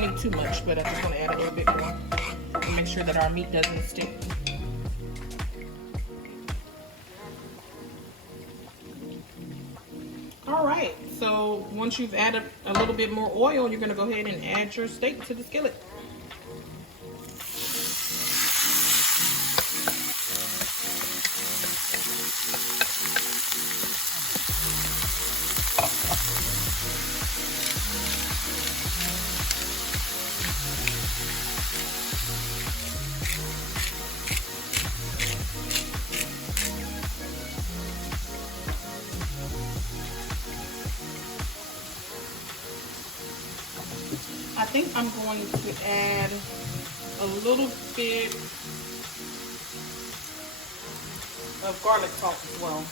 don't need too much, but I just want to add a little bit more to make sure that our meat doesn't stick. All right, so once you've added a little bit more oil, you're going to go ahead and add your steak to the skillet. I think I'm going to add a little bit of garlic salt as well.